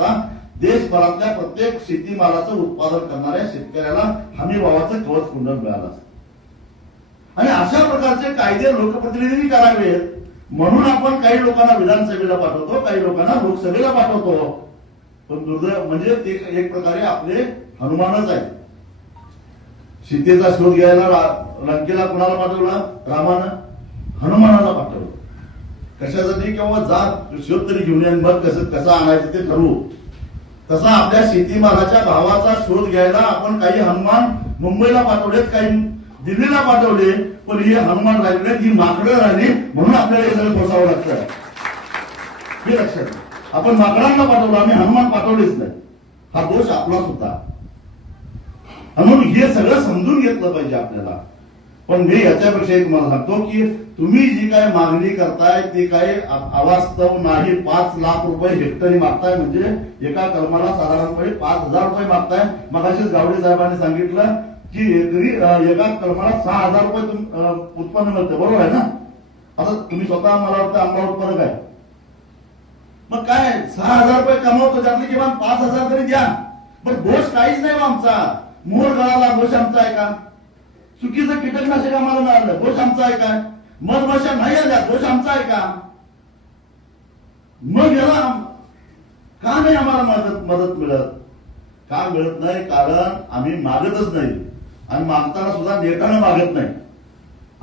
करता देशभरातल्या प्रत्येक शेतीमालाचं उत्पादन करणाऱ्या शेतकऱ्याला हमी भावाचं कवच कुंडल मिळालं असतं. आणि अशा प्रकारचे कायदे लोकप्रतिनिधींनी करावेत म्हणून आपण काही लोकांना विधानसभेला पाठवतो, काही लोकांना लोकसभेला पाठवतो. पण दुर्दैव म्हणजे ते एक प्रकारे आपले हनुमानच आहे. सीतेचा शोध घ्यायला लंकेला कुणाला पाठवला? रामानं हनुमानाला पाठवलं. कशासाठी? किंवा जात शोध तरी घेऊन या, मग कसं आणायचं ते ठरवू. तसा आपल्या शेतीमालाच्या भावाचा शोध घ्यायला आपण काही हनुमान मुंबईला पाठवलेत, काही दिल्लीला पाठवले, पण हे हनुमान राहिले, ही माकडं राहिली म्हणून आपल्याला हे सगळं सोसावं लागतं. हे लक्षात घ्या. आपण माकडांना पाठवलं, आम्ही हनुमान पाठवलेच नाही. हा दोष आपलाच होता. म्हणून हे सगळं समजून घेतलं पाहिजे आपल्याला. पण मी याच्यापेक्षा तुम्हाला सांगतो की तुम्ही जी काय मागणी करताय ती काय अवास्तव नाही. 5 लाख रुपये हेक्टरी मागताय म्हणजे एका कलमाला साधारणपणे 5,000 रुपये मागताय. मगाशीच गावडे साहेबांनी सांगितलं की एकरी एका कलमाला 6,000 रुपये उत्पन्न मिळतं. बरोबर आहे ना? आता तुम्ही स्वतः मला वाटतं आंबा उत्पादक आहे. मग काय 6,000 रुपये कमावतो, त्यातले किमान 5,000 तरी द्या. पण दोष काहीच नाही आमचा. मोर गळाला दोष आमचा आहे का? चुकीचं कीटकनाशक आम्हाला मिळालं, दोष आमचा आहे का? मधमाशा नाही आल्या, दोष आमचा आहे का? मग याला का नाही आम्हाला मदत मिळत? का मिळत नाही? कारण आम्ही मागतच नाही आणि मागताना सुद्धा नेटानं मागत नाही.